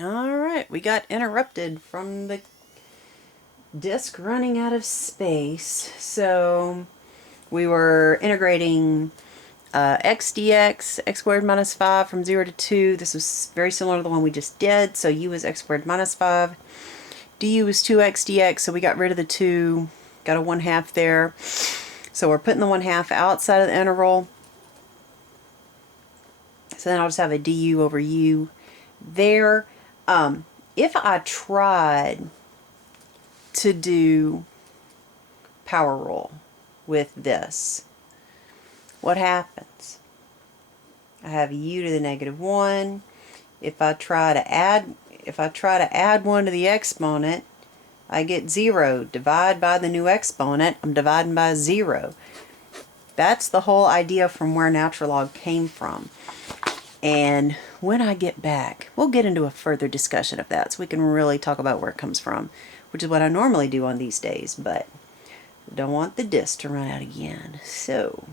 Alright, we got interrupted from the disk running out of space. So we were integrating x dx, x squared minus 5 from 0 to 2. This was very similar to the one we just did. So u is x squared minus 5. du is 2x dx, so we got rid of the 2. Got a 1/2 there. So we're putting the 1/2 outside of the integral. So then I'll just have a du over u there. If I tried to do power rule with this, what happens? I have u to the -1. If I try to add 1 to the exponent, I get 0. Divide by the new exponent, I'm dividing by 0. That's the whole idea from where natural log came from. And when I get back, we'll get into a further discussion of that so we can really talk about where it comes from, which is what I normally do on these days, but I don't want the disk to run out again. So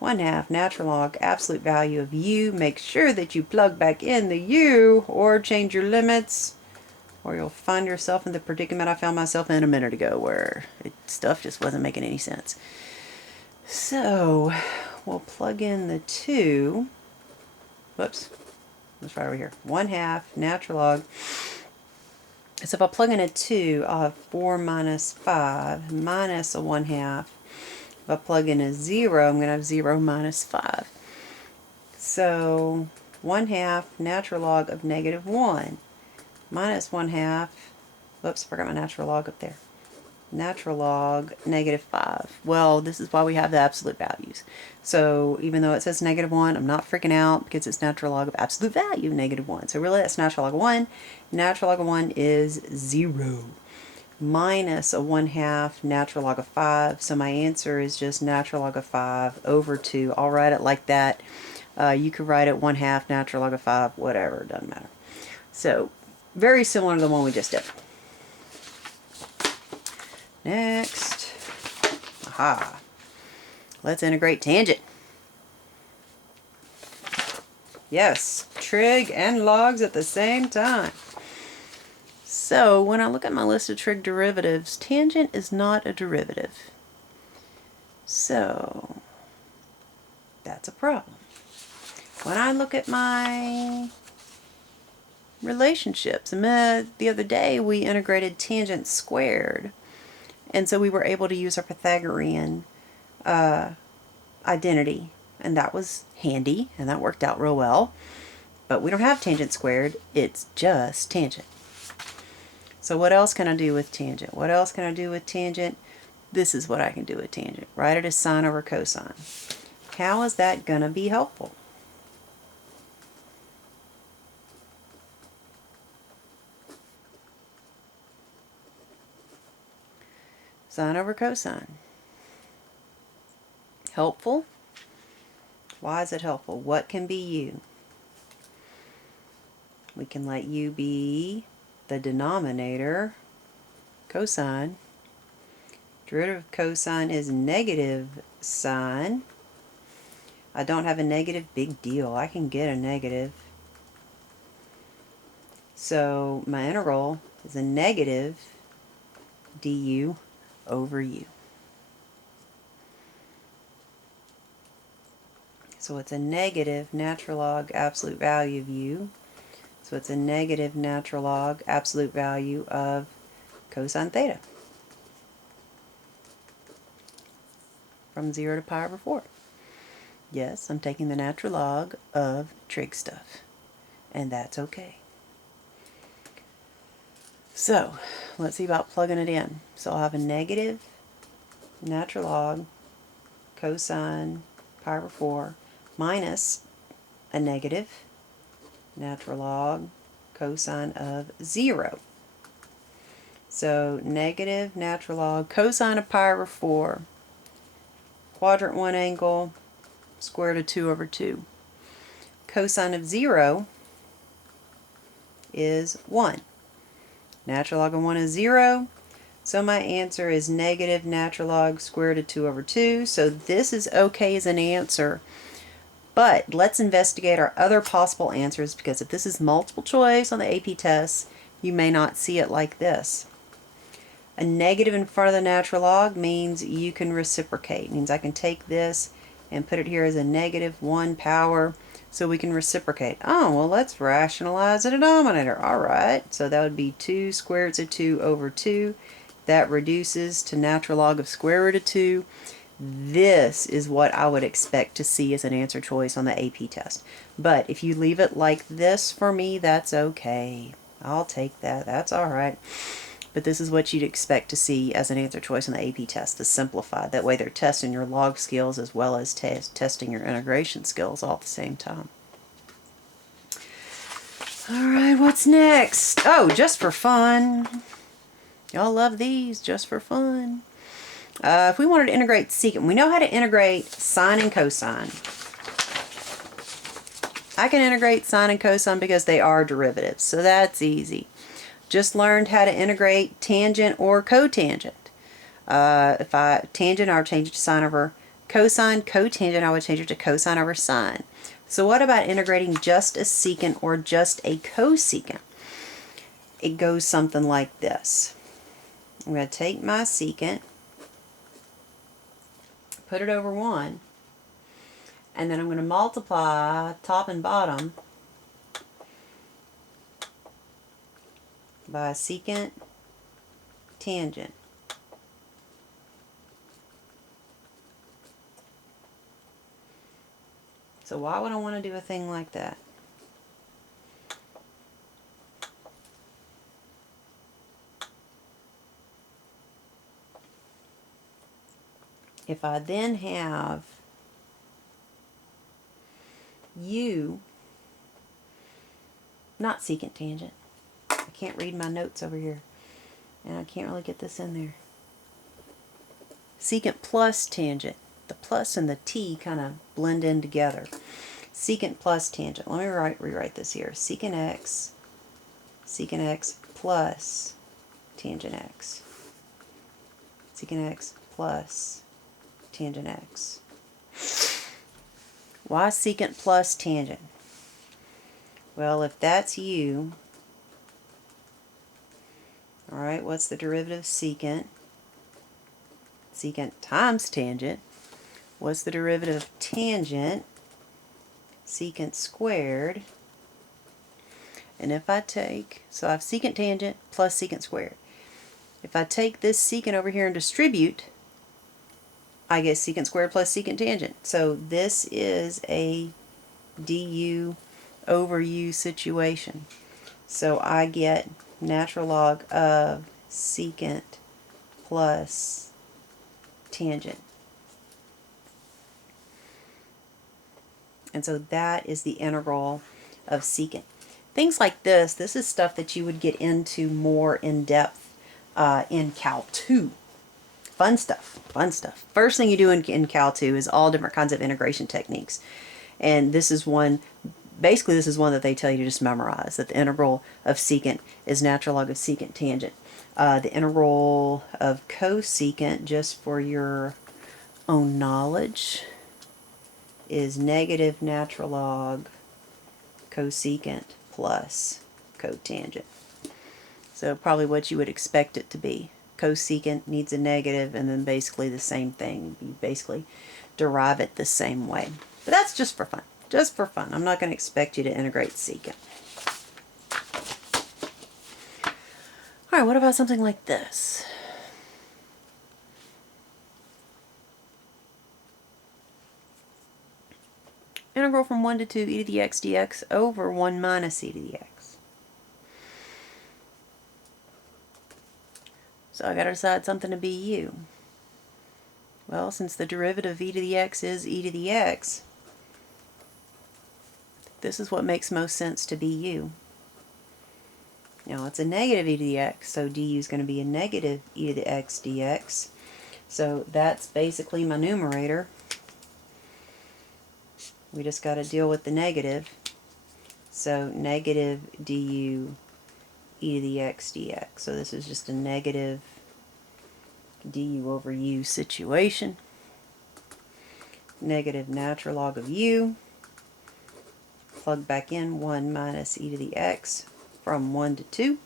1/2 natural log absolute value of u. Make sure that you plug back in the u or change your limits, or you'll find yourself in the predicament I found myself in a minute ago where stuff just wasn't making any sense. So we'll plug in the 2. Whoops, let's right over here. 1/2 natural log. So if I plug in a 2, I'll have 4 minus 5 minus a 1/2. If I plug in a 0, I'm going to have 0 minus 5. So 1/2 natural log of -1 minus 1/2. Whoops, I forgot my natural log up there. Natural log -5. Well, this is why we have the absolute values. So even though it says -1, I'm not freaking out because it's natural log of absolute value, -1. So really that's natural log of 1. Natural log of 1 is 0. Minus a 1/2 natural log of 5. So my answer is just natural log of 5 over 2. I'll write it like that. You could write it 1/2 natural log of 5, whatever, it doesn't matter. So very similar to the one we just did. Next, aha, let's integrate tangent. Yes, trig and logs at the same time. So when I look at my list of trig derivatives, tangent is not a derivative. So that's a problem. When I look at my relationships, and the other day we integrated tangent squared. And so we were able to use our Pythagorean identity, and that was handy, and that worked out real well. But we don't have tangent squared, it's just tangent. So what else can I do with tangent? What else can I do with tangent? This is what I can do with tangent. Write it as sine over cosine. How is that going to be helpful? Sine over cosine. Helpful? Why is it helpful? What can be u? We can let u be the denominator, cosine. Derivative of cosine is negative sine. I don't have a negative, big deal. I can get a negative. So my integral is a negative du over u. So it's a negative natural log absolute value of u. So it's a negative natural log absolute value of cosine theta from 0 to pi over 4. Yes, I'm taking the natural log of trig stuff, and that's okay. So let's see about plugging it in. So I'll have a negative natural log cosine pi over 4 minus a negative natural log cosine of 0. So negative natural log cosine of pi over 4, quadrant 1 angle, square root of 2 over 2. Cosine of 0 is 1. Natural log of 1 is 0. So my answer is negative natural log square root of 2 over 2. So this is okay as an answer. But let's investigate our other possible answers, because if this is multiple choice on the AP test, you may not see it like this. A negative in front of the natural log means you can reciprocate. It means I can take this and put it here as a -1 power, so we can reciprocate. Oh, well, let's rationalize the denominator. All right, so that would be 2 square roots of 2 over 2. That reduces to natural log of square root of 2. This is what I would expect to see as an answer choice on the AP test. But if you leave it like this for me, that's okay. I'll take that. That's all right. But this is what you'd expect to see as an answer choice on the AP test, the simplified. That way they're testing your log skills as well as testing your integration skills all at the same time. All right, what's next? Oh, just for fun. Y'all love these, just for fun. If we wanted to integrate secant, we know how to integrate sine and cosine. I can integrate sine and cosine because they are derivatives, so that's easy. Just learned how to integrate tangent or cotangent. If I tangent, I would change it to sine over cosine. Cotangent, I would change it to cosine over sine. So what about integrating just a secant or just a cosecant? It goes something like this. I'm going to take my secant, put it over 1, and then I'm going to multiply top and bottom by secant tangent. So why would I want to do a thing like that? If I then have u, not secant tangent. I can't read my notes over here, and I can't really get this in there. Secant plus tangent. The plus and the t kind of blend in together. Secant plus tangent. Let me rewrite this here. Secant x plus tangent x. Secant x plus tangent x. Why secant plus tangent? Well, if that's u, all right, what's the derivative of secant? Secant times tangent. What's the derivative of tangent? Secant squared. And if I take, so I have secant tangent plus secant squared. If I take this secant over here and distribute, I get secant squared plus secant tangent. So this is a du over u situation. So I get natural log of secant plus tangent. And so that is the integral of secant. Things like this is stuff that you would get into more in depth in Cal 2. Fun stuff, fun stuff. First thing you do in Cal 2 is all different kinds of integration techniques. And this is one, basically this is one that they tell you to just memorize, that the integral of secant is natural log of secant tangent. The integral of cosecant, just for your own knowledge, is negative natural log cosecant plus cotangent. So probably what you would expect it to be. Cosecant needs a negative, and then basically the same thing. You basically derive it the same way. But that's just for fun. Just for fun. I'm not going to expect you to integrate secant. Alright, what about something like this? Integral from 1 to 2 e to the x dx over 1 minus e to the x. So I got to decide something to be u. Well, since the derivative of e to the x is e to the x, this is what makes most sense to be u. Now it's a negative e to the x, so du is going to be a negative e to the x dx. So that's basically my numerator. We just got to deal with the negative. So negative du e to the x dx. So this is just a negative du over u situation. Negative natural log of u. plug back in 1 minus e to the x from 1 to 2.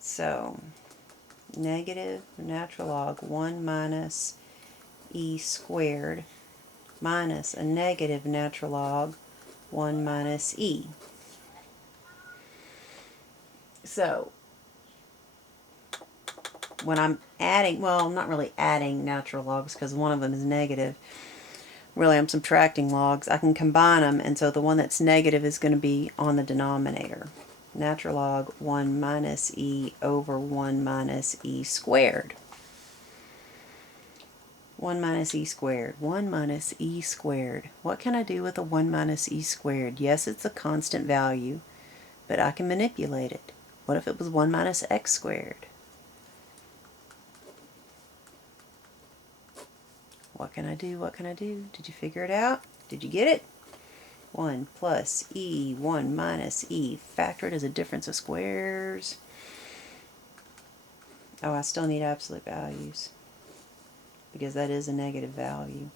So negative natural log 1 minus e squared minus a negative natural log 1 minus e. So when I'm adding, well, I'm not really adding natural logs because one of them is negative. Really, I'm subtracting logs. I can combine them, and so the one that's negative is going to be on the denominator. Natural log 1 minus e over 1 minus e squared. 1 minus e squared. 1 minus e squared. What can I do with a 1 minus e squared? Yes, it's a constant value, but I can manipulate it. What if it was 1 minus x squared? What can I do? What can I do? Did you figure it out? Did you get it? 1 plus e, 1 minus e. Factor it as a difference of squares. Oh, I still need absolute values because that is a negative value.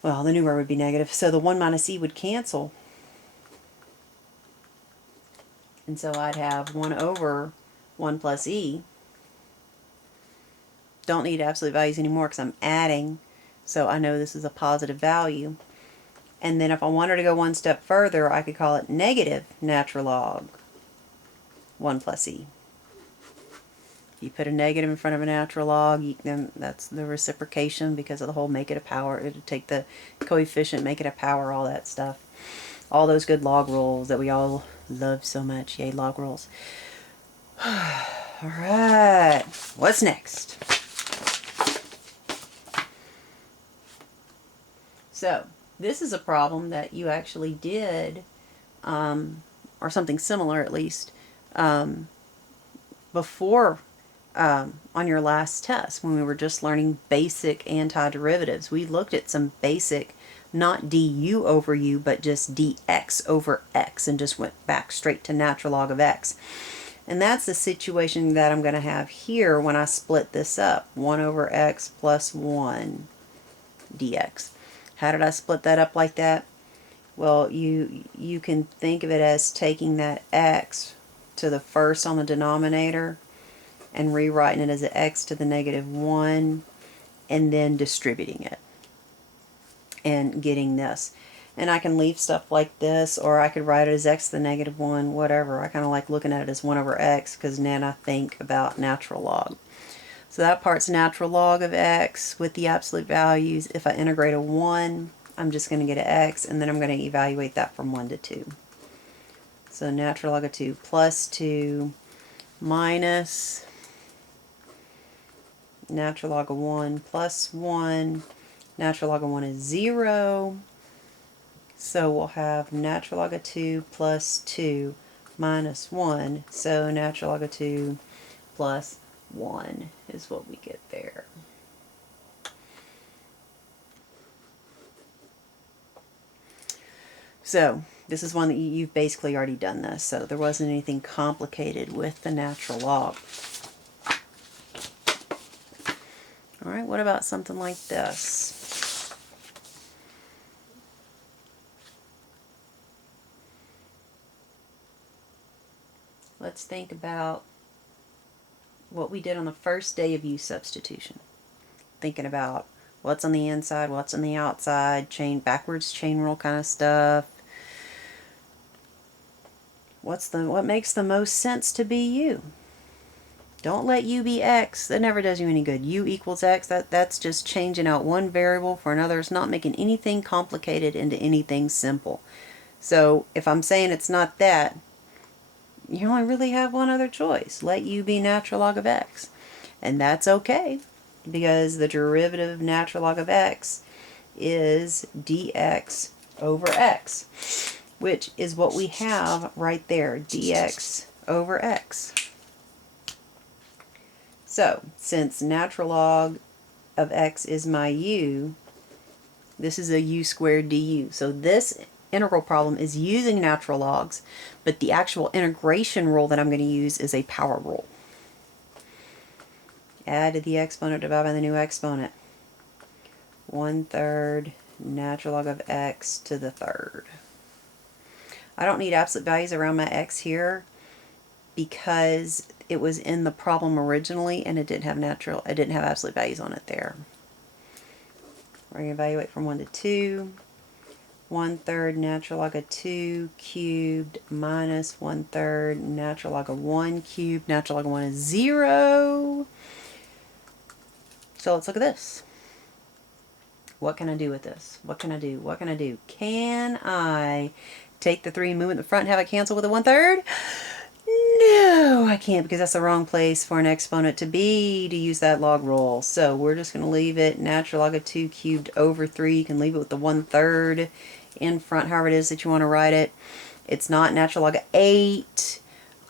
Well, the numerator would be negative, so the 1 minus e would cancel. And so I'd have 1 over 1 plus e. Don't need absolute values anymore because I'm adding, so I know this is a positive value. And then if I wanted to go one step further, I could call it negative natural log 1 plus e. You put a negative in front of a natural log, that's the reciprocation because of the whole make it a power. It'll take the coefficient, make it a power, all that stuff. All those good log rules that we all love so much. Yay, log rules. Alright, what's next? So, this is a problem that you actually did, or something similar at least, before on your last test when we were just learning basic antiderivatives. We looked at some basic, not du over u, but just dx over x, and just went back straight to natural log of x. And that's the situation that I'm going to have here when I split this up. 1 over x plus 1 dx. How did I split that up like that? Well, you can think of it as taking that x to the first on the denominator and rewriting it as an x to the negative 1 and then distributing it and getting this. And I can leave stuff like this, or I could write it as x to the negative 1, whatever. I kind of like looking at it as 1 over x because then I think about natural log. So that part's natural log of x with the absolute values. If I integrate a 1, I'm just going to get an x, and then I'm going to evaluate that from 1 to 2. So natural log of 2 plus 2 minus natural log of 1 plus 1. Natural log of 1 is 0. So we'll have natural log of 2 plus 2 minus 1. So natural log of 2 plus 1 is what we get there. So this is one that you've basically already done this, so there wasn't anything complicated with the natural log. Alright, what about something like this? Let's think about what we did on the first day of u substitution. Thinking about what's on the inside, what's on the outside, backwards chain rule kind of stuff. What makes the most sense to be u? Don't let u be x. That never does you any good. U equals x. That's just changing out one variable for another. It's not making anything complicated into anything simple. So if I'm saying it's not that, you only really have one other choice. Let u be natural log of x. And that's okay, because the derivative of natural log of x is dx over x, which is what we have right there, dx over x. So, since natural log of x is my u, this is a u squared du. So this integral problem is using natural logs, but the actual integration rule that I'm going to use is a power rule. Add to the exponent, divide by the new exponent. 1/3 natural log of x to the third. I don't need absolute values around my x here because it was in the problem originally and it didn't have absolute values on it there. We're going to evaluate from 1 to 2. 1/3 natural log of 2 cubed minus 1/3 natural log of 1 cubed. Natural log of 1 is 0. So let's look at this. What can I do with this? What can I do? What can I do? Can I take the 3 and move it in the front and have it cancel with a 1/3? No, I can't, because that's the wrong place for an exponent to be to use that log rule. So we're just going to leave it natural log of 2 cubed over 3. You can leave it with the 1/3 in front, however it is that you want to write it. It's not natural log of 8.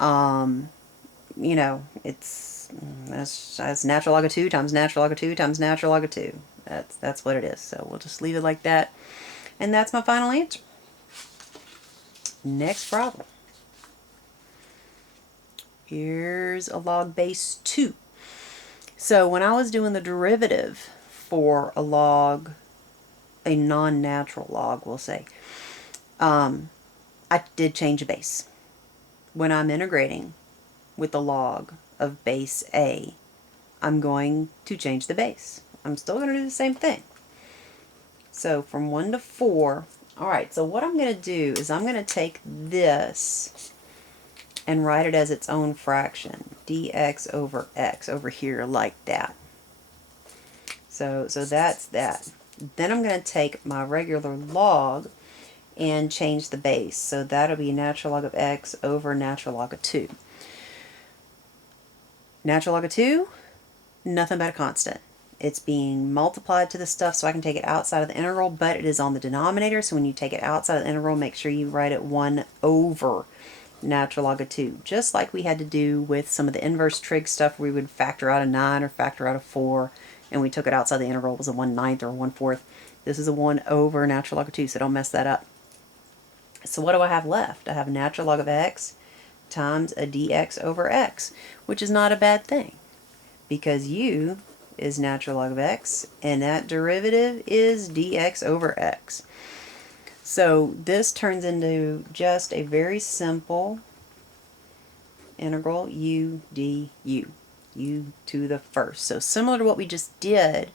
You know, that's natural log of 2 times natural log of 2 times natural log of 2. That's what it is. So we'll just leave it like that. And that's my final answer. Next problem. Here's a log base 2. So when I was doing the derivative for a log, a non-natural log, we'll say, I did change a base. When I'm integrating with the log of base A, I'm going to change the base. I'm still going to do the same thing. So from 1 to 4, all right, so what I'm going to do is I'm going to take this and write it as its own fraction, dx over x, over here like that. So that's that. Then I'm going to take my regular log and change the base. So that'll be natural log of x over natural log of 2. Natural log of 2, nothing but a constant. It's being multiplied to the stuff so I can take it outside of the integral, but it is on the denominator. So when you take it outside of the integral, make sure you write it 1 over natural log of 2. Just like we had to do with some of the inverse trig stuff, we would factor out a 9 or factor out a 4, and we took it outside the integral. It was a 1/9 or a 1/4. This is a 1 over natural log of 2, so don't mess that up. So what do I have left? I have natural log of x times a dx over x, which is not a bad thing, because u is natural log of x, and that derivative is dx over x. So this turns into just a very simple integral u du, u to the first. So similar to what we just did,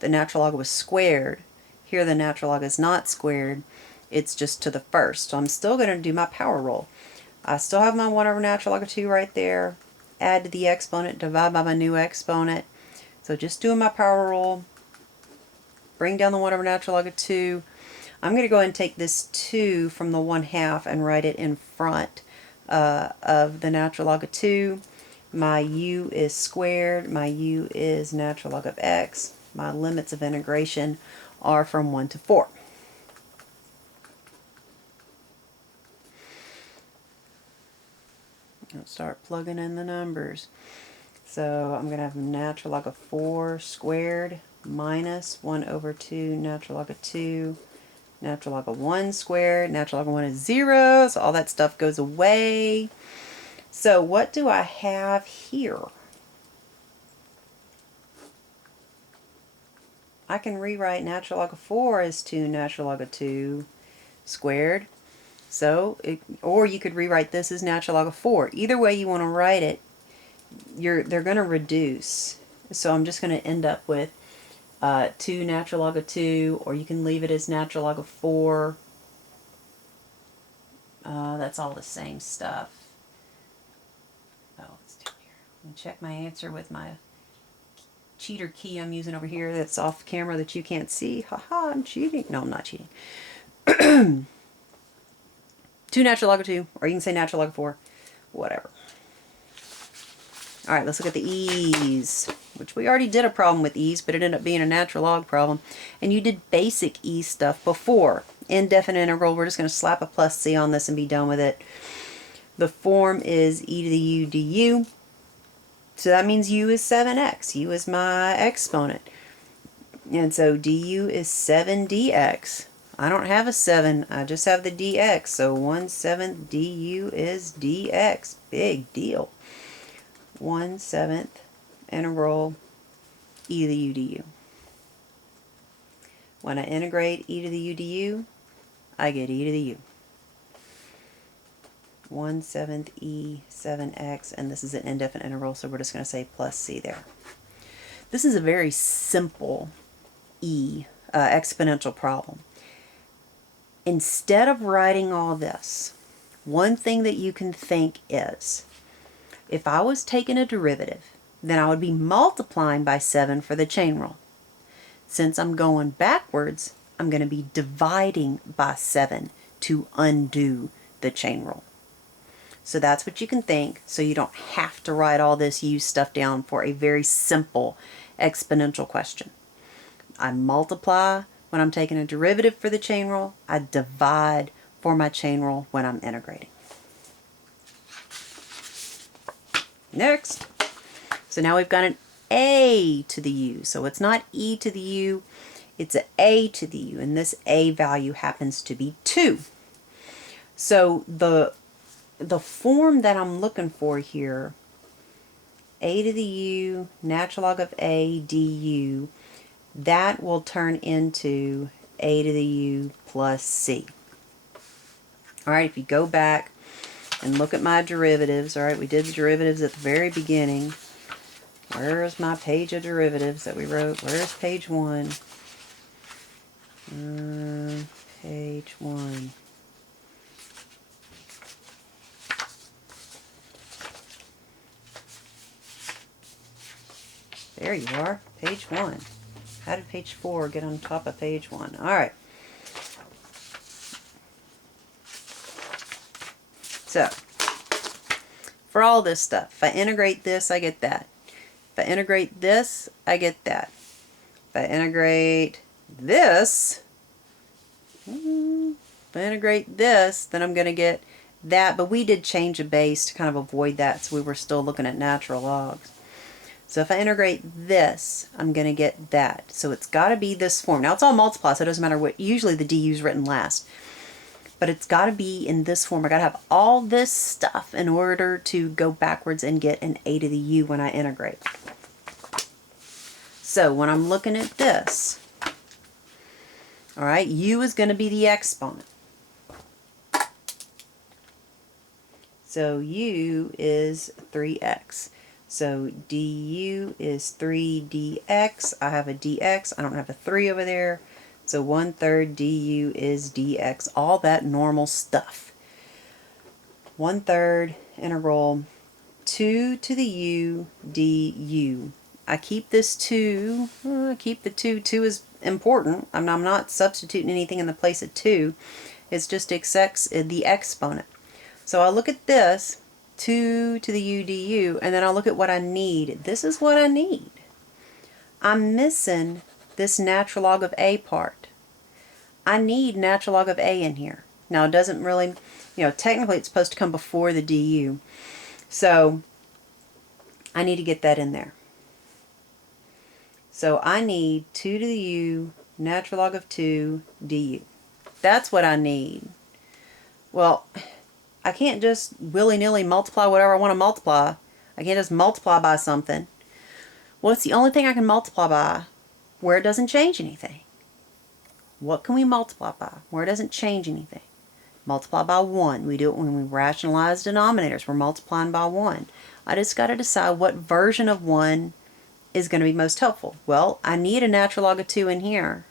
the natural log was squared. Here the natural log is not squared, it's just to the first. So I'm still going to do my power rule. I still have my 1 over natural log of 2 right there. Add to the exponent, divide by my new exponent. So just doing my power rule, bring down the 1 over natural log of 2. I'm going to go ahead and take this 2 from the 1/2 and write it in front of the natural log of 2. My u is squared. My u is natural log of x. My limits of integration are from 1 to 4. I'll start plugging in the numbers. So I'm going to have natural log of 4 squared minus 1 over 2 natural log of 2. Natural log of 1 squared. Natural log of 1 is 0, so all that stuff goes away. So what do I have here? I can rewrite natural log of 4 as 2 natural log of 2 squared. So, or you could rewrite this as natural log of 4. Either way you want to write it, they're going to reduce. So I'm just going to end up with 2 natural log of 2, or you can leave it as natural log of 4. That's all the same stuff. Oh, it's down here. Let me check my answer with my cheater key I'm using over here that's off camera that you can't see. Haha, I'm cheating. No, I'm not cheating. 2 natural log of 2, or you can say natural log of 4. Whatever. All right, let's look at the e's, which we already did a problem with e's, but it ended up being a natural log problem. And you did basic e stuff before. Indefinite integral, we're just going to slap a plus c on this and be done with it. The form is e to the u du. So that means u is 7x. U is my exponent. And so du is 7 dx. I don't have a 7, I just have the dx. So 1/7 du is dx. Big deal. 1/7 integral e to the u du. When I integrate e to the u du, I get e to the u. 1/7 e 7x, and this is an indefinite integral, so we're just going to say plus c there. This is a very simple exponential problem. Instead of writing all this, one thing that you can think is, if I was taking a derivative, then I would be multiplying by 7 for the chain rule. Since I'm going backwards, I'm going to be dividing by 7 to undo the chain rule. So that's what you can think, so you don't have to write all this u stuff down for a very simple exponential question. I multiply when I'm taking a derivative for the chain rule. I divide for my chain rule when I'm integrating. Next. So now we've got an a to the u. So it's not e to the u, it's an a to the u, and this a value happens to be 2. So the form that I'm looking for here, a to the u, natural log of a du, that will turn into a to the u plus c. All right, if you go back and look at my derivatives, all right, we did the derivatives at the very beginning. Where's my page of derivatives that we wrote? Where's page 1? Page 1. There you are, page 1. How did page 4 get on top of page 1? All right. So, for all this stuff, if I integrate this, I get that. If I integrate this, I get that. If I integrate this, then I'm going to get that. But we did change a base to kind of avoid that, so we were still looking at natural logs. So if I integrate this, I'm going to get that. So it's got to be this form. Now it's all multiply, so it doesn't matter what. Usually the du is written last. But it's got to be in this form. I got to have all this stuff in order to go backwards and get an a to the u when I integrate. So when I'm looking at this, all right, u is going to be the exponent. So u is 3x. So du is 3dx. I have a dx. I don't have a 3 over there. So 1/3 du is dx. All that normal stuff. 1/3 integral 2 to the u du. I keep this 2. I keep the 2. 2 is important. I'm not substituting anything in the place of 2. It's just the exponent. So I look at this, 2 to the u du, and then I'll look at what I need. This is what I need. I'm missing this natural log of a part. I need natural log of a in here. Now it doesn't really, technically it's supposed to come before the du. So I need to get that in there. So I need 2 to the u, natural log of 2 du. That's what I need. Well, I can't just willy-nilly multiply whatever I want to multiply. I can't just multiply by something. Well, it's the only thing I can multiply by where it doesn't change anything. What can we multiply by where it doesn't change anything? Multiply by 1. We do it when we rationalize denominators. We're multiplying by 1. I just got to decide what version of 1 is going to be most helpful. Well, I need a natural log of 2 in here.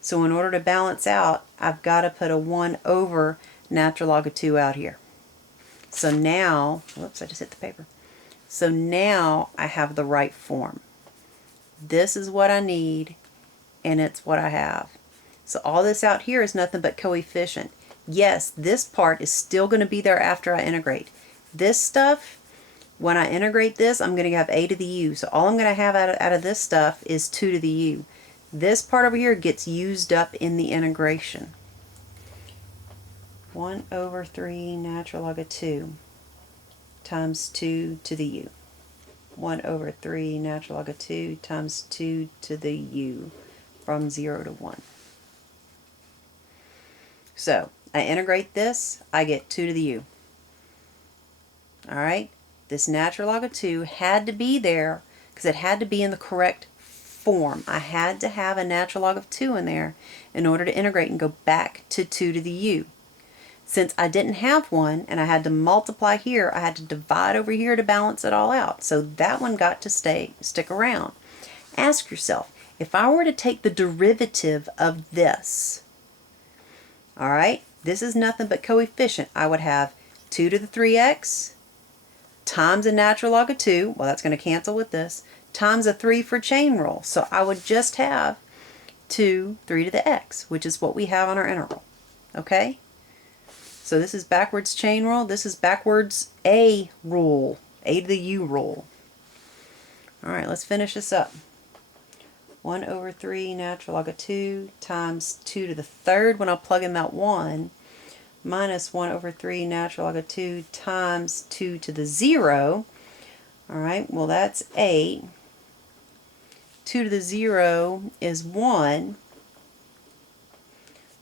So in order to balance out, I've got to put a 1 over natural log of 2 out here. So now, whoops, I just hit the paper. So now I have the right form. This is what I need, and it's what I have. So all this out here is nothing but coefficient. Yes, this part is still going to be there after I integrate. This stuff, when I integrate this, I'm going to have a to the u. So all I'm going to have out of this stuff is 2 to the u. This part over here gets used up in the integration. 1 over 3 natural log of 2 times 2 to the u. 1 over 3 natural log of 2 times 2 to the u from 0 to 1. So I integrate this, I get 2 to the u. Alright, this natural log of 2 had to be there because it had to be in the correct form. I had to have a natural log of 2 in there in order to integrate and go back to 2 to the u. Since I didn't have one and I had to multiply here, I had to divide over here to balance it all out. So that one got to stick around. Ask yourself, if I were to take the derivative of this, all right, this is nothing but coefficient. I would have 2 to the 3x times a natural log of 2, well that's going to cancel with this, times a 3 for chain rule. So I would just have 3 to the x, which is what we have on our integral. Okay? So this is backwards chain rule. This is backwards a rule, a to the u rule. All right, let's finish this up. 1 over 3 natural log of 2 times 2 to the third when I plug in that 1 minus 1 over 3 natural log of 2 times 2 to the 0. All right, well that's 8. 2 to the 0 is 1.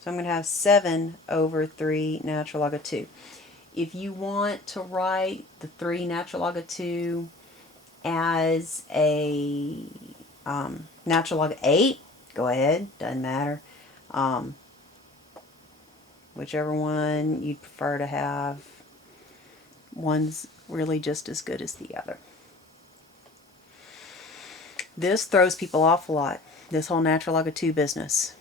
So I'm going to have 7 over 3 natural log of 2. If you want to write the 3 natural log of 2 as a natural log of 8, go ahead, doesn't matter. Whichever one you'd prefer to have, one's really just as good as the other. This throws people off a lot, this whole natural log of 2 business.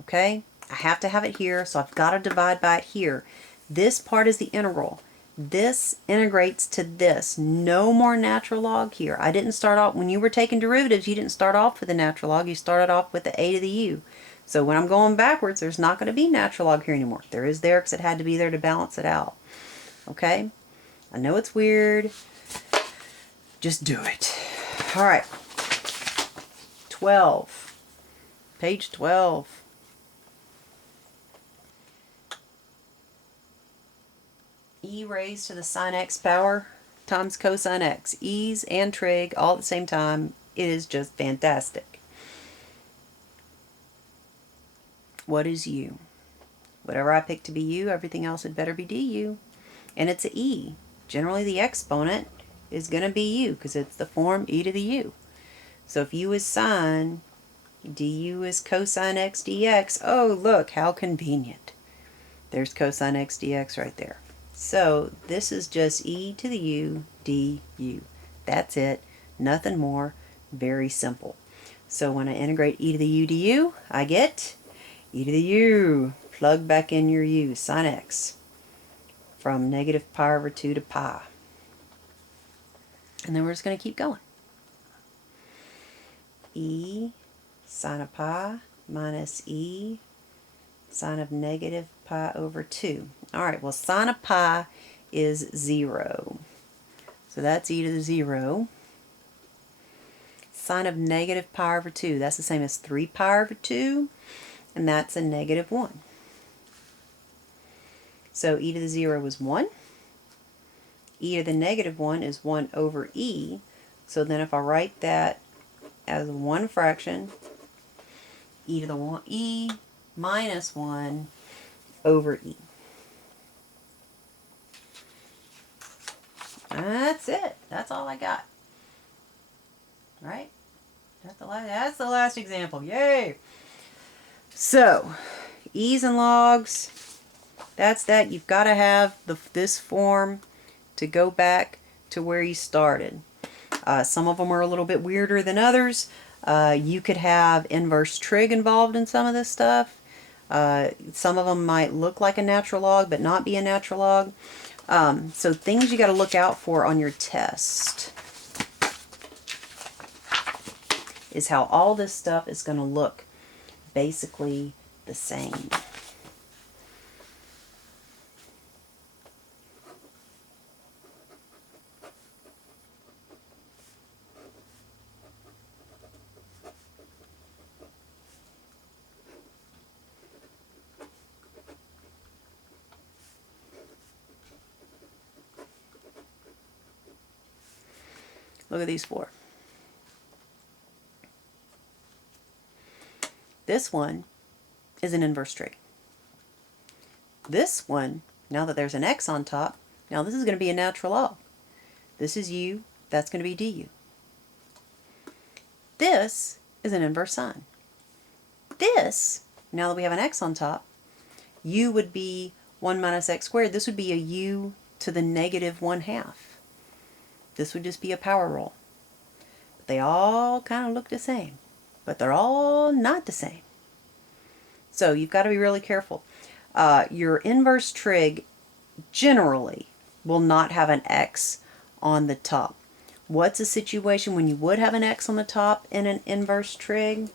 Okay? I have to have it here, so I've got to divide by it here. This part is the integral. This integrates to this. No more natural log here. I didn't start off, when you were taking derivatives, you didn't start off with a natural log. You started off with the a to the u. So when I'm going backwards, there's not going to be natural log here anymore. There is there because it had to be there to balance it out. Okay? I know it's weird. Just do it. All right. 12. Page 12. E raised to the sine x power times cosine x. E's and trig all at the same time. It is just fantastic. What is u? Whatever I pick to be u, everything else had better be du. And it's a e. Generally the exponent is going to be u because it's the form e to the u. So if u is sine, du is cosine x dx. Oh, look, how convenient. There's cosine x dx right there. So this is just e to the u du. That's it. Nothing more. Very simple. So when I integrate e to the u du, I get e to the u. Plug back in your u, sine x, from negative pi over 2 to pi. And then we're just going to keep going. E sine of pi minus e sine of negative pi over 2. All right, well, sine of pi is 0. So that's e to the 0. Sine of negative pi over 2, that's the same as 3 pi over 2, and that's a negative 1. So e to the 0 is 1. E to the negative 1 is 1 over e. So then if I write that as one fraction, e to the 1, e minus 1 over e. That's it. That's all I got. Right? That's the last example. Yay! So, e's and logs, that's that. You've got to have this form to go back to where you started. Some of them are a little bit weirder than others. You could have inverse trig involved in some of this stuff. Some of them might look like a natural log but not be a natural log. So things you got to look out for on your test is how all this stuff is going to look basically the same. Look at these four. This one is an inverse trig. This one, now that there's an x on top, now this is going to be a natural log. This is u, that's going to be du. This is an inverse sine. This, now that we have an x on top, u would be 1 minus x squared. This would be a u to the negative 1/2. This would just be a power rule. But they all kind of look the same, but they're all not the same. So you've got to be really careful. Your inverse trig generally will not have an x on the top. What's a situation when you would have an x on the top in an inverse trig?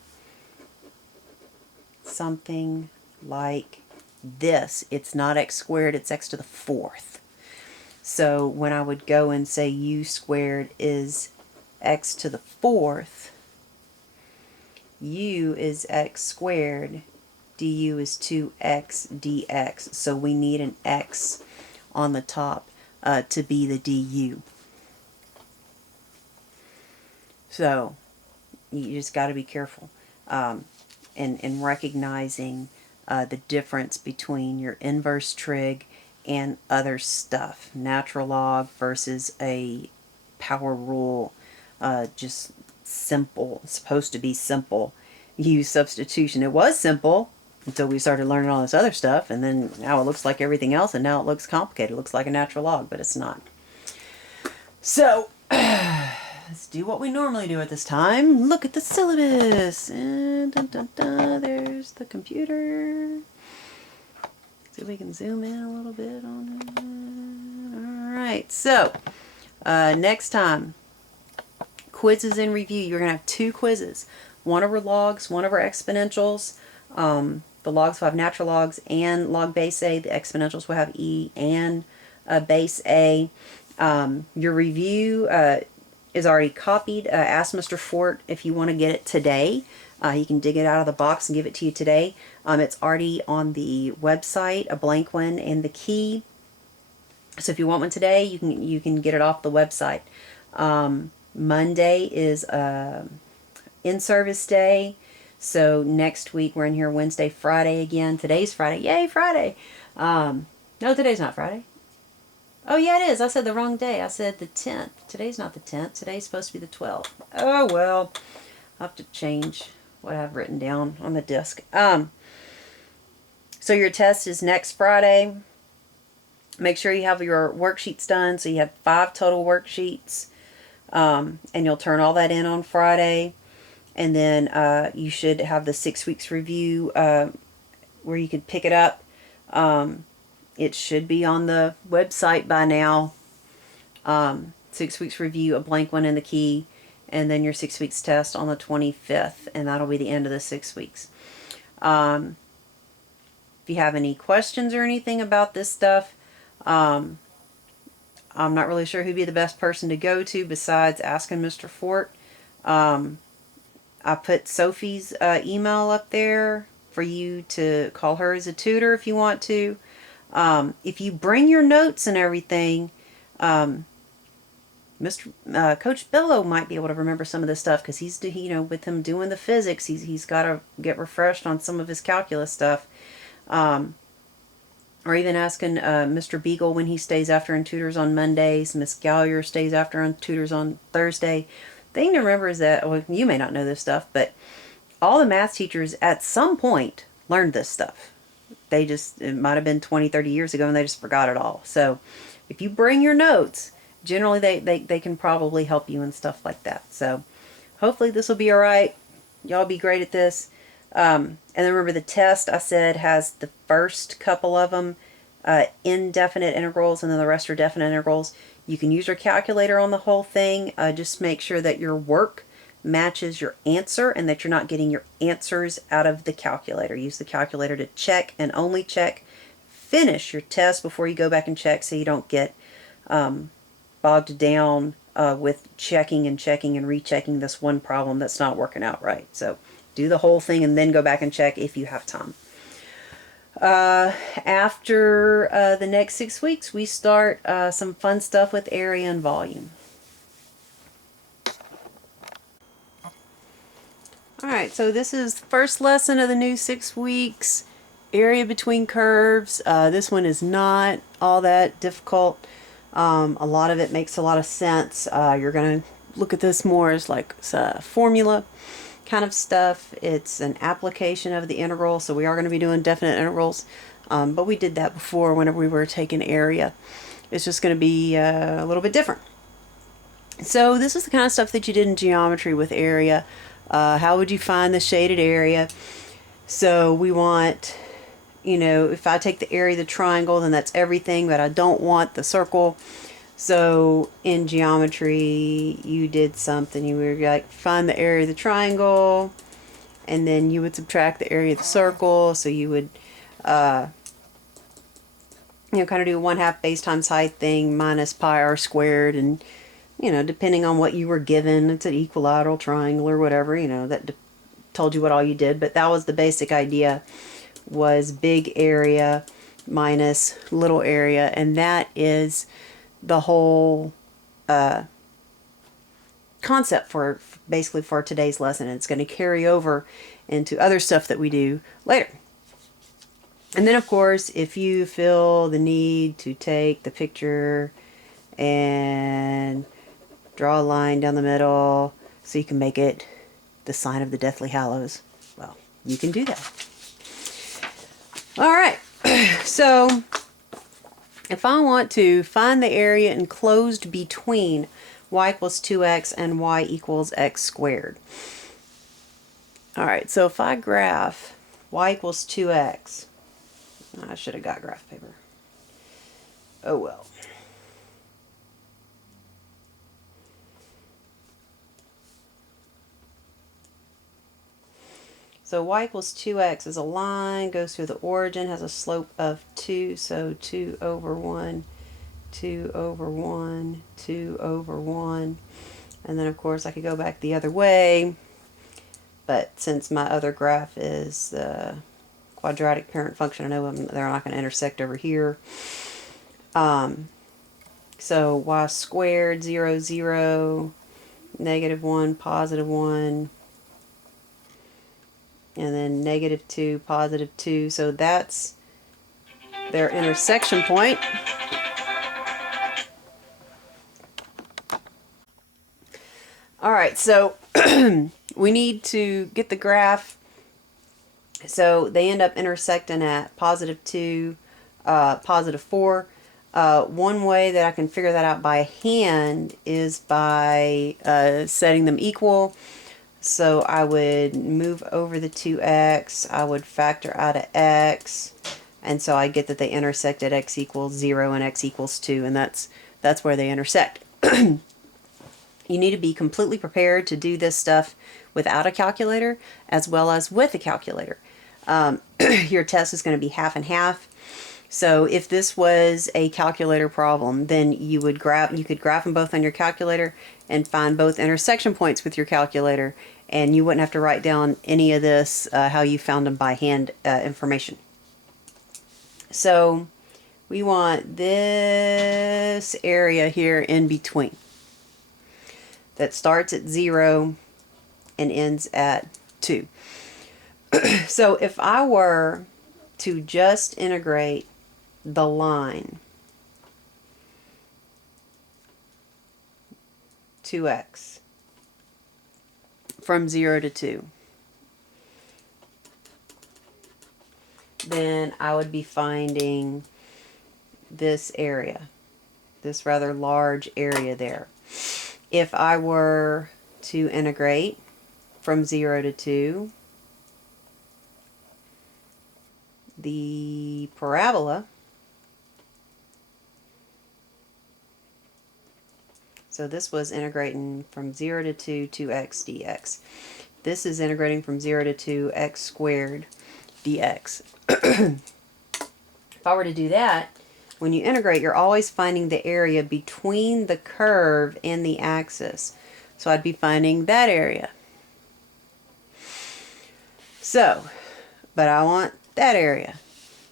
Something like this. It's not x squared, it's x to the 4th. So when I would go and say u squared is x to the 4th, u is x squared, du is 2x dx. So we need an x on the top to be the du. So you just got to be careful in recognizing the difference between your inverse trig and other stuff. Natural log versus a power rule, just simple. It's supposed to be simple. Use substitution. It was simple until we started learning all this other stuff, and then now it looks like everything else, and now it looks complicated. It looks like a natural log, but it's not. So let's do what we normally do at this time. Look at the syllabus. And dun, dun, dun, there's the computer. See if we can zoom in a little bit on it. Alright, so next time, quizzes in review. You're going to have 2 quizzes. One over logs, one over exponentials. The logs will have natural logs and log base A. The exponentials will have E and base A. Your review is already copied. Ask Mr. Fort if you want to get it today. He can dig it out of the box and give it to you today. It's already on the website, a blank one, and the key. So if you want one today, you can get it off the website. Monday is in-service day. So next week we're in here Wednesday, Friday again. Today's Friday. Yay, Friday! No, today's not Friday. Oh, yeah, it is. I said the wrong day. I said the 10th. Today's not the 10th. Today's supposed to be the 12th. Oh, well. I'll have to change what I've written down on the disc. So your test is next Friday. Make sure you have your worksheets done. So you have 5 total worksheets. And you'll turn all that in on Friday. And then you should have the 6 weeks review where you can pick it up. It should be on the website by now. 6 weeks review, a blank one in the key, and then your 6 weeks test on the 25th, and that'll be the end of the 6 weeks. If you have any questions or anything about this stuff, I'm not really sure who'd be the best person to go to besides asking Mr. Fort. I put Sophie's email up there for you to call her as a tutor if you want to. If you bring your notes and everything, Coach Bello might be able to remember some of this stuff because he's, with him doing the physics, he's got to get refreshed on some of his calculus stuff. Or even asking Mr. Beagle when he stays after and tutors on Mondays. Miss Gallier stays after and tutors on Thursday. The thing to remember is that, well, you may not know this stuff, but all the math teachers at some point learned this stuff. It might have been 20, 30 years ago and they just forgot it all. So if you bring your notes, generally they can probably help you and stuff like that. So hopefully this will be all right. Y'all be great at this. And then remember the test I said has the first couple of them indefinite integrals and then the rest are definite integrals. You can use your calculator on the whole thing. Just make sure that your work matches your answer and that you're not getting your answers out of the calculator. Use the calculator to check and only check. Finish your test before you go back and check so you don't get bogged down with checking and rechecking this one problem that's not working out right. So do the whole thing and then go back and check if you have time. After the next 6 weeks, we start some fun stuff with area and volume. Alright, so this is the first lesson of the new 6 weeks. Area between curves. This one is not all that difficult. A lot of it makes a lot of sense. You're going to look at this more as like a formula. kind of stuff. It's an application of the integral, so we are going to be doing definite integrals, but we did that before whenever we were taking area. It's just going to be a little bit different. So this is the kind of stuff that you did in geometry with area. How would you find the shaded area? So we want, you know, if I take the area of the triangle, then that's everything, but I don't want the circle. So in geometry, you did something. You were like, find the area of the triangle, and then you would subtract the area of the circle. So you would, you know, kind of do a 1/2 base times height thing minus pi r squared, and you know, depending on what you were given, it's an equilateral triangle or whatever, you know, that told you what all you did. But that was the basic idea, was big area minus little area. And that is the whole concept for basically for today's lesson. It's going to carry over into other stuff that we do later. And then, of course, if you feel the need to take the picture and draw a line down the middle so you can make it the sign of the Deathly Hallows, well, you can do that. All right, so if I want to find the area enclosed between y equals 2x and y equals x squared. All right, so if I graph y equals 2x, I should have got graph paper. Oh well. So y equals 2x is a line, goes through the origin, has a slope of 2, so 2 over 1, 2 over 1, 2 over 1. And then, of course, I could go back the other way, but since my other graph is the quadratic parent function, I know they're not going to intersect over here. So y squared, 0, 0, negative 1, positive 1, and then negative 2, positive 2. So that's their intersection point. All right, so we need to get the graph. So they end up intersecting at positive 2, positive 4. One way that I can figure that out by hand is by setting them equal. So I would move over the 2x, I would factor out of x, and so I get that they intersect at x equals 0 and x equals 2, and that's where they intersect. You need to be completely prepared to do this stuff without a calculator as well as with a calculator. Your test is going to be half and half. So if this was a calculator problem, then you could graph them both on your calculator and find both intersection points with your calculator, and you wouldn't have to write down any of this, how you found them by hand information. So we want this area here in between that starts at 0 and ends at 2. So if I were to just integrate the line 2x from 0 to 2, then I would be finding this area, this rather large area there. If I were to integrate from 0 to 2, the parabola, so this was integrating from 0 to 2, 2x dx. This is integrating from 0 to 2, x squared dx. If I were to do that, when you integrate, you're always finding the area between the curve and the axis. So I'd be finding that area. So, but I want that area.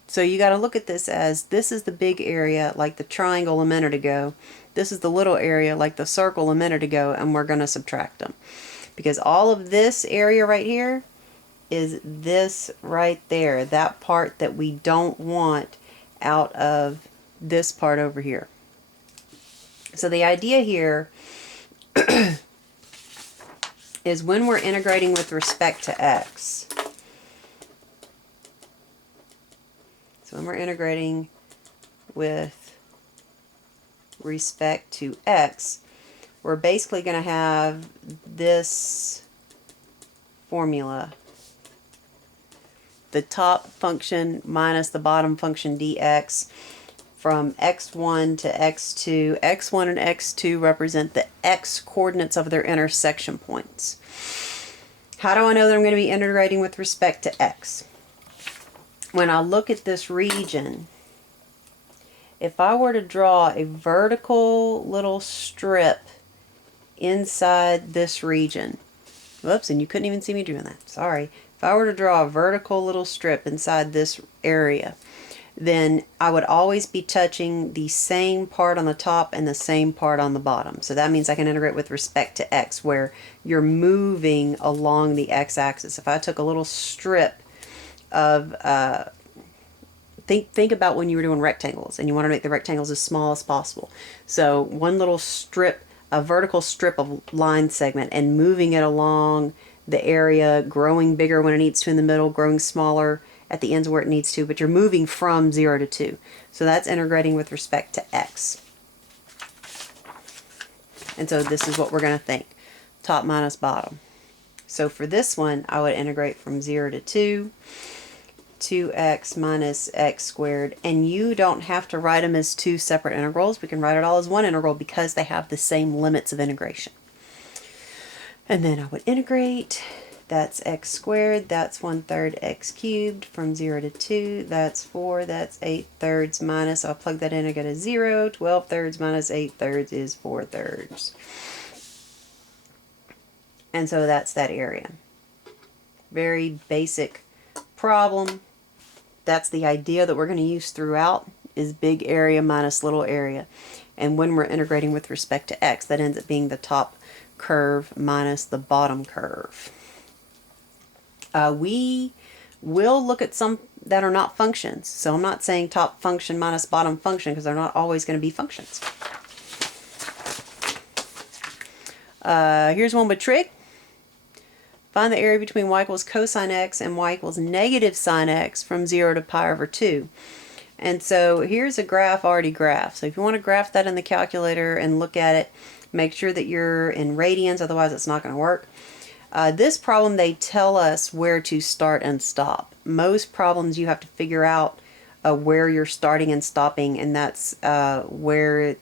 So you got to look at this as, this is the big area like the triangle a minute ago. This is the little area like the circle a minute ago, and we're going to subtract them. Because all of this area right here is this right there, that part that we don't want out of this part over here. So the idea here is when we're integrating with respect to x. So when we're integrating with respect to x, we're basically going to have this formula. The top function minus the bottom function dx from x1 to x2. x1 and x2 represent the x coordinates of their intersection points. How do I know that I'm going to be integrating with respect to x? When I look at this region, if I were to draw a vertical little strip inside this region, whoops, and you couldn't even see me doing that, sorry. If I were to draw a vertical little strip inside this area, then I would always be touching the same part on the top and the same part on the bottom. So that means I can integrate with respect to x, where you're moving along the x-axis. If I took a little strip of, think about when you were doing rectangles and you want to make the rectangles as small as possible. So one little strip, a vertical strip of line segment, and moving it along the area, growing bigger when it needs to in the middle, growing smaller at the ends where it needs to, but you're moving from 0 to 2. So that's integrating with respect to x. And so this is what we're going to think, top minus bottom. So for this one, I would integrate from 0 to 2, 2x minus x squared, and you don't have to write them as two separate integrals. We can write it all as one integral because they have the same limits of integration. And then I would integrate, that's x squared, that's 1/3 x cubed, from 0 to 2, that's 4, that's 8/3 minus, I'll plug that in, I get a 0, 12/3 minus 8/3 is 4/3. And so that's that area. Very basic problem. That's the idea that we're going to use throughout, is big area minus little area. And when we're integrating with respect to x, that ends up being the top curve minus the bottom curve. We will look at some that are not functions. So I'm not saying top function minus bottom function because they're not always going to be functions. Here's one with trig. Find the area between y equals cosine x and y equals negative sine x from 0 to pi over 2. And so here's a graph already graphed. So if you want to graph that in the calculator and look at it, make sure that you're in radians, otherwise it's not going to work. This problem, they tell us where to start and stop. Most problems you have to figure out where you're starting and stopping, and that's where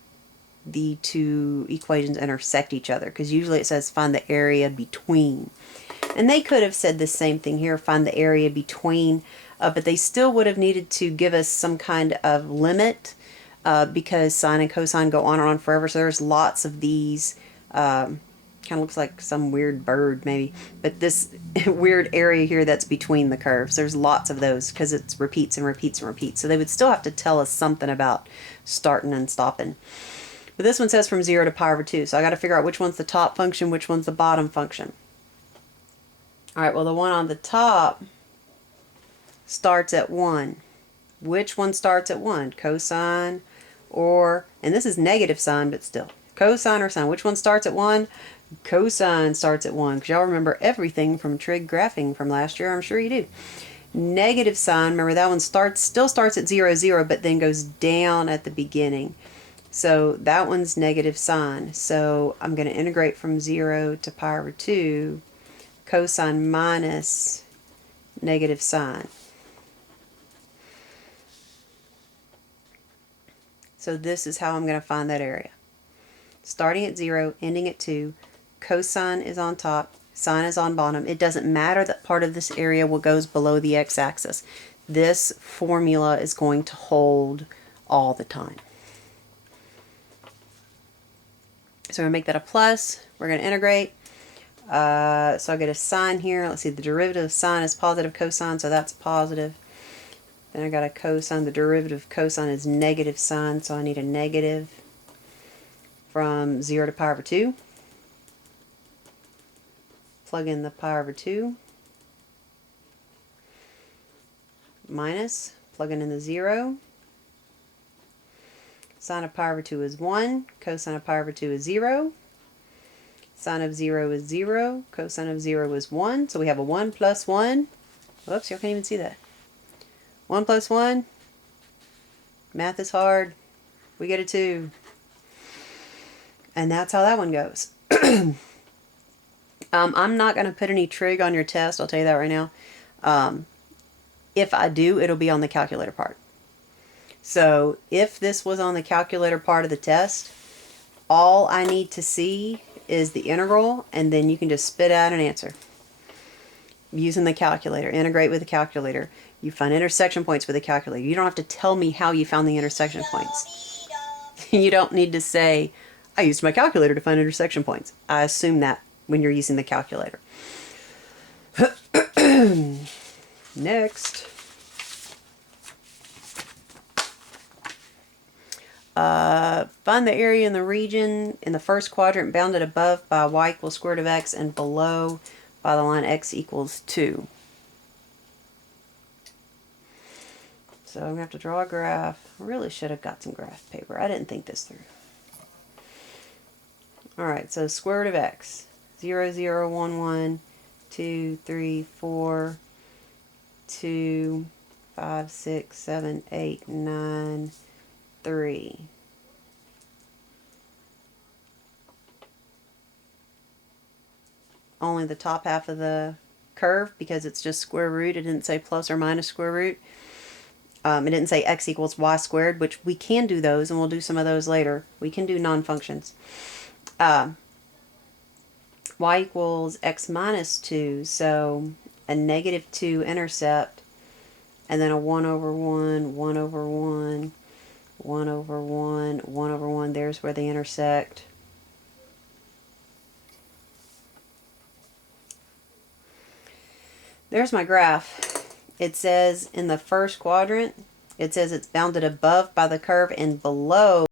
the two equations intersect each other, because usually it says find the area between. And they could have said the same thing here, find the area between, but they still would have needed to give us some kind of limit because sine and cosine go on and on forever. So there's lots of these, kind of looks like some weird bird maybe, but this weird area here that's between the curves. There's lots of those because it repeats and repeats and repeats. So they would still have to tell us something about starting and stopping. But this one says from 0 to pi over 2. So I got to figure out which one's the top function, which one's the bottom function. All right, well, the one on the top starts at 1. Which one starts at 1? Cosine or, and this is negative sine, but still, cosine or sine. Which one starts at 1? Cosine starts at 1, because y'all remember everything from trig graphing from last year. I'm sure you do. Negative sine, remember that one still starts at 0, 0, but then goes down at the beginning. So that one's negative sine. So I'm going to integrate from 0 to pi over 2. Cosine minus negative sine. So this is how I'm going to find that area. Starting at 0, ending at 2, cosine is on top, sine is on bottom. It doesn't matter that part of this area goes below the x-axis. This formula is going to hold all the time. So we're going to make that a plus. We're going to integrate. So I get a sine here. Let's see, the derivative of sine is positive cosine, so that's positive. Then I got a cosine. The derivative of cosine is negative sine, so I need a negative from 0 to pi over 2. Plug in the pi over 2. Minus, plugging in the 0. Sine of pi over 2 is 1. Cosine of pi over 2 is 0. Sine of 0 is 0. Cosine of 0 is 1. So we have a 1 plus 1. Whoops, y'all can't even see that. 1 plus 1. Math is hard. We get a 2. And that's how that one goes. I'm not going to put any trig on your test. I'll tell you that right now. If I do, it'll be on the calculator part. So if this was on the calculator part of the test, all I need to see is the integral, and then you can just spit out an answer. Using the calculator, integrate with the calculator. You find intersection points with the calculator. You don't have to tell me how you found the intersection points. You don't need to say, I used my calculator to find intersection points. I assume that when you're using the calculator. Next. Find the area in the region in the first quadrant bounded above by y equals square root of x and below by the line x equals 2. So I'm going to have to draw a graph. I really should have got some graph paper. I didn't think this through. Alright, so square root of x. 0, 0, 1, 1, 2, 3, 4, 2, 5, 6, 7, 8, 9, 3. Only the top half of the curve because it's just square root. It didn't say plus or minus square root. It didn't say x equals y squared, which we can do those, and we'll do some of those later. We can do non-functions. Y equals x minus 2, so a negative 2 intercept, and then a 1 over 1, 1 over 1, 1 over 1, 1 over 1. There's where they intersect. There's my graph. It says in the first quadrant, it says it's bounded above by the curve and below